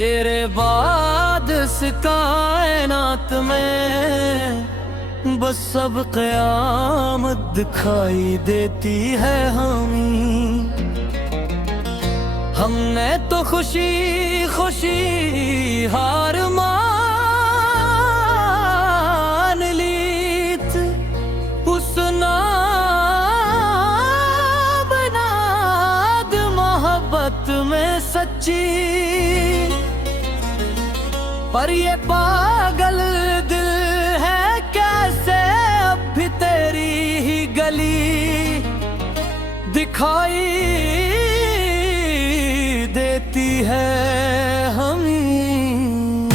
तेरे बाद इस कायनात में बस सब क़यामत दिखाई देती है हमें। हमने तो खुशी खुशी हार मान ली थी, उस नाबनाद मोहब्बत में सच्ची। पर ये पागल दिल है कैसे अब भी तेरी ही गली दिखाई देती है हमें।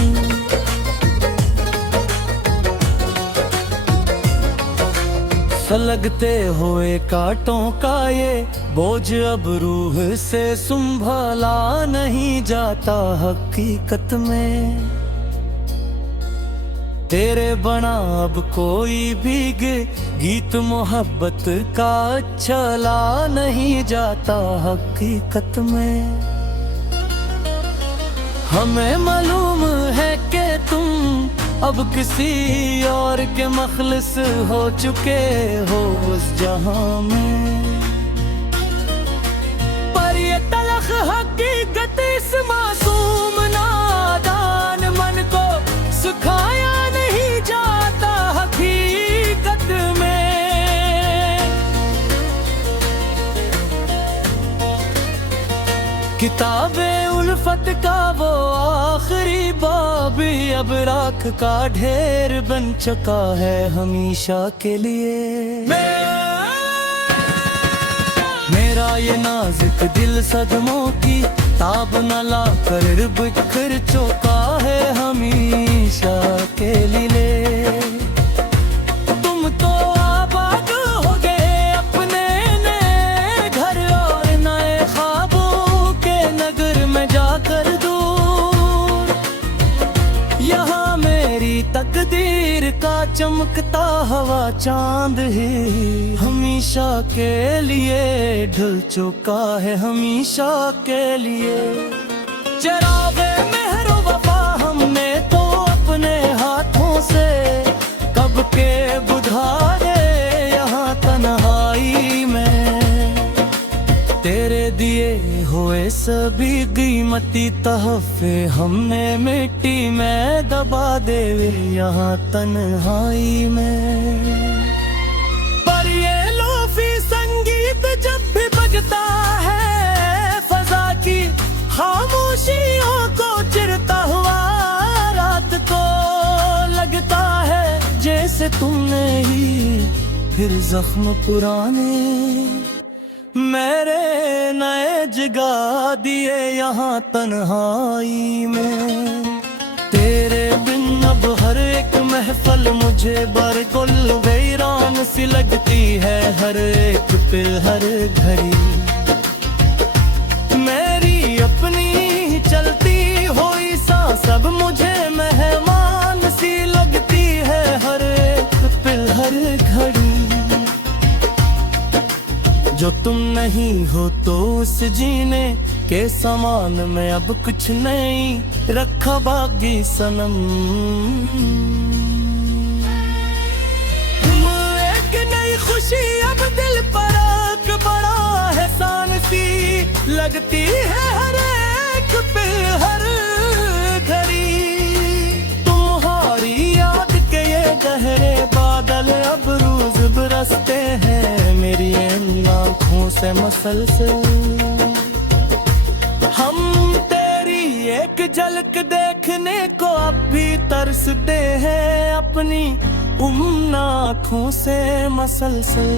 सलगते हुए कांटों का ये बोझ अब रूह से संभाला नहीं जाता हकीकत में। तेरे बना अब कोई भी गीत मोहब्बत का चला नहीं जाता हकीकत में। हमें मालूम है कि तुम अब किसी और के मखलिस हो चुके हो उस जहां में। पर ये तलख हकीकत इस मासूम नादान मन को सुखाया नहीं जाता हकीकत में। किताबे उल्फत का वो आखिरी बाब अब राख का ढेर बन चुका है हमेशा के लिए। मेरा ये नाजुक दिल सदमों की ताब न ला कर बिखर चुका है हमेशा के लिए। तुम तो आबाद हो गए अपने नए घर और नए ख्वाबों के नगर में जाकर दूर। यहाँ मेरी तकदीर का चमकता हवा चांद ही हमेशा के लिए ढल चुका है हमेशा के लिए। चिरागे मेहरो वफा हमने तो अपने हाथों से कब के बुझा दे यहाँ तन्हाई में। तेरे दिए हुए सभी कीमती तहफे हमने मिट्टी में दबा दे यहाँ तन्हाई में। पर ये लोफी संगीत जब भी बजता है फजा की खामोशियों को चिरता हुआ रात को लगता है जैसे तुमने ही फिर जख्म पुराने मेरे नए जगा दिए यहाँ तन्हाई में। तेरे बिन अब हर एक महफल मुझे बरगुल वीरान सी लगती है हर एक पिल हर घड़ी। मेरी अपनी चलती हुई सांस अब मुझे मेहमान सी लगती है हर एक पिल हर घड़ी। जो तुम नहीं हो तो उस जीने के समान में अब कुछ नहीं रखा बागी सनम। तुम एक नई खुशी अब दिल पर आग बड़ा है सान सी लगती है हर एक पे हर घड़ी। तुम्हारी याद के ये गहरे बादल अब रोज बरसते हैं मेरी आँखों से मसलसल। हम तेरी एक झलक देखने को अब भी तरसते हैं अपनी उन आँखों से मसलसल।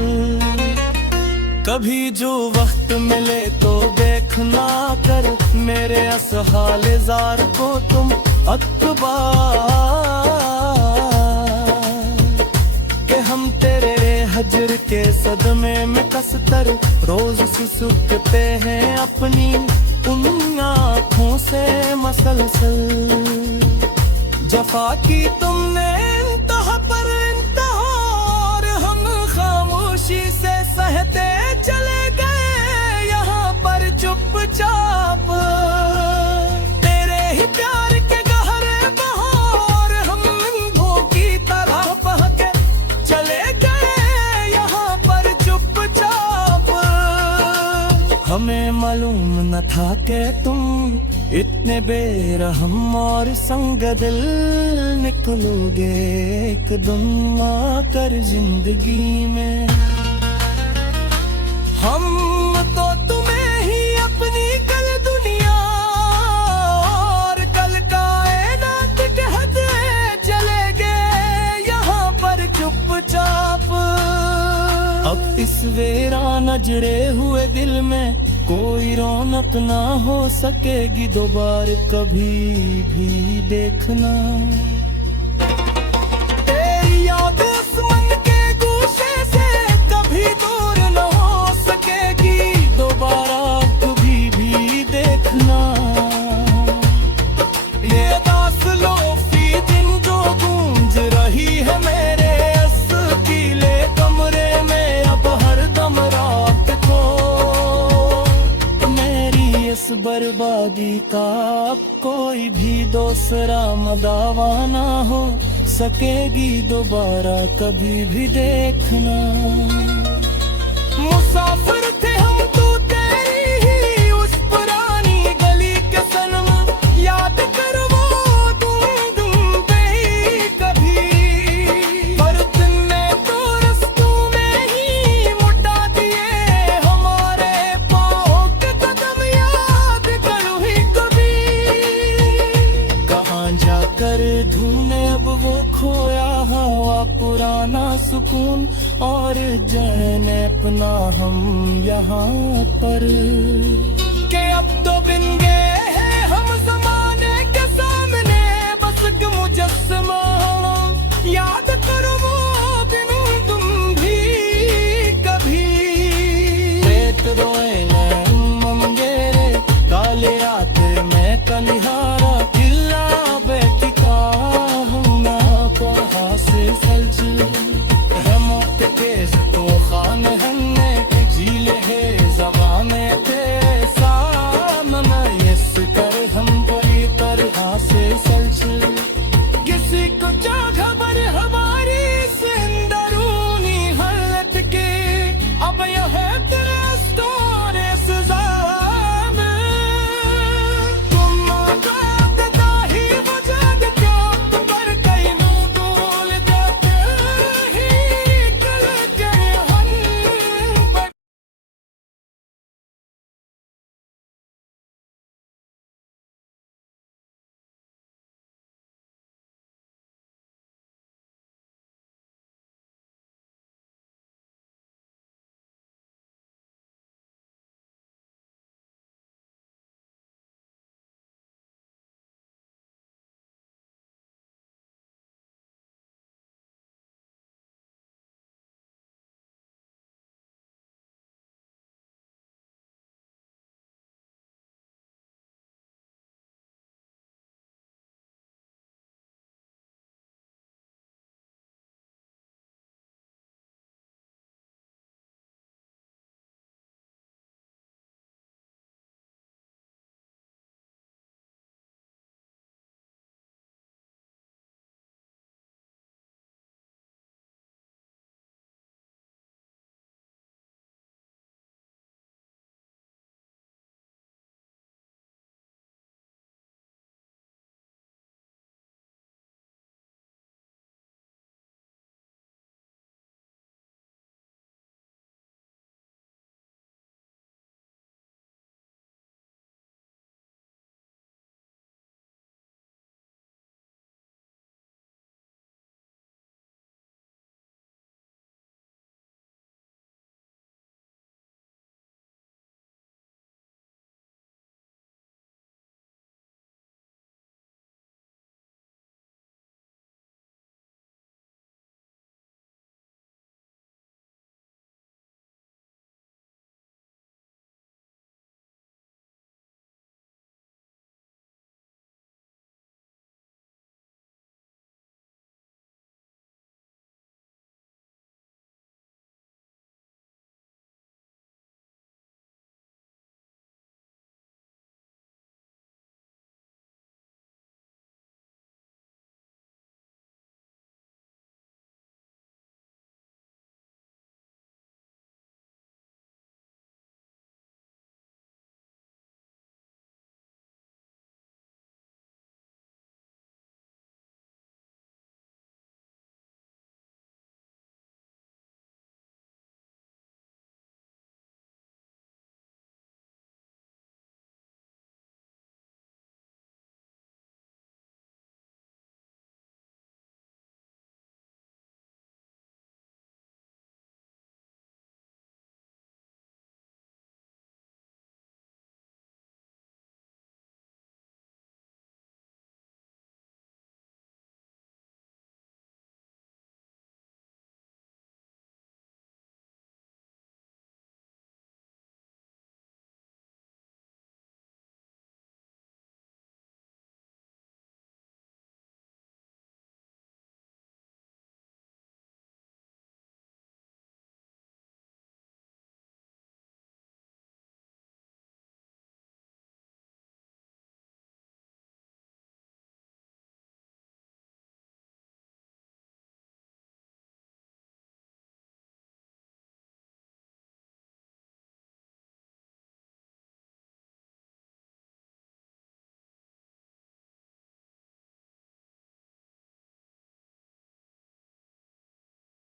कभी जो वक्त मिले तो देखना कर मेरे असहाल जार को तुम अकबार के। हम तेरे हजर के सदमे में कसतर रोज सुसुकते हैं अपनी उन आँखों से मसलसल। जफा की तुमने इंतहा पर इंतहा और हम खामोशी से सहते चले गए यहाँ पर चुपचाप। तेरे ही हमें मालूम न था कि तुम इतने बेरहम और संग दिल निकलोगे एक दिन आकर जिंदगी में। हम तो तुम्हें ही अपनी कल दुनिया और कल कायनात कहते चले गए यहाँ पर चुपचाप। अब इस वीरान नजरे हुए दिल में कोई रौनक ना हो सकेगी दोबारा कभी भी देखना। तेरी याद उस मन के गूशे से कभी दूर न हो सकेगी दोबारा कभी भी देखना। ये दास लोफी दिन जो गूंज रही है मेरे अकीले कमरे में अब हरदम रात को। मेरी इस बर्बादी का अब कोई भी दूसरा मदावा ना हो सकेगी दोबारा कभी भी देखना। मुसाफिर थे हम तो तेरी ही उस पुरानी गली के सनम, याद कर वो तुम पे ही कभी। पर तुमने तो रस्तों में ही मुटा दिए हमारे पाँव के कदम, याद करो ही कभी। कहाँ जाकर ढूंढे अब वो खोया हुआ पुराना सुकून और जाने अपना हम यहाँ पर। के अब तो बिन गए हैं हम जमाने के सामने बस एक मुजस्समा। याद करो वो दिन तुम भी कभी। रेत रोए मंगेरे काले रात में कनिहार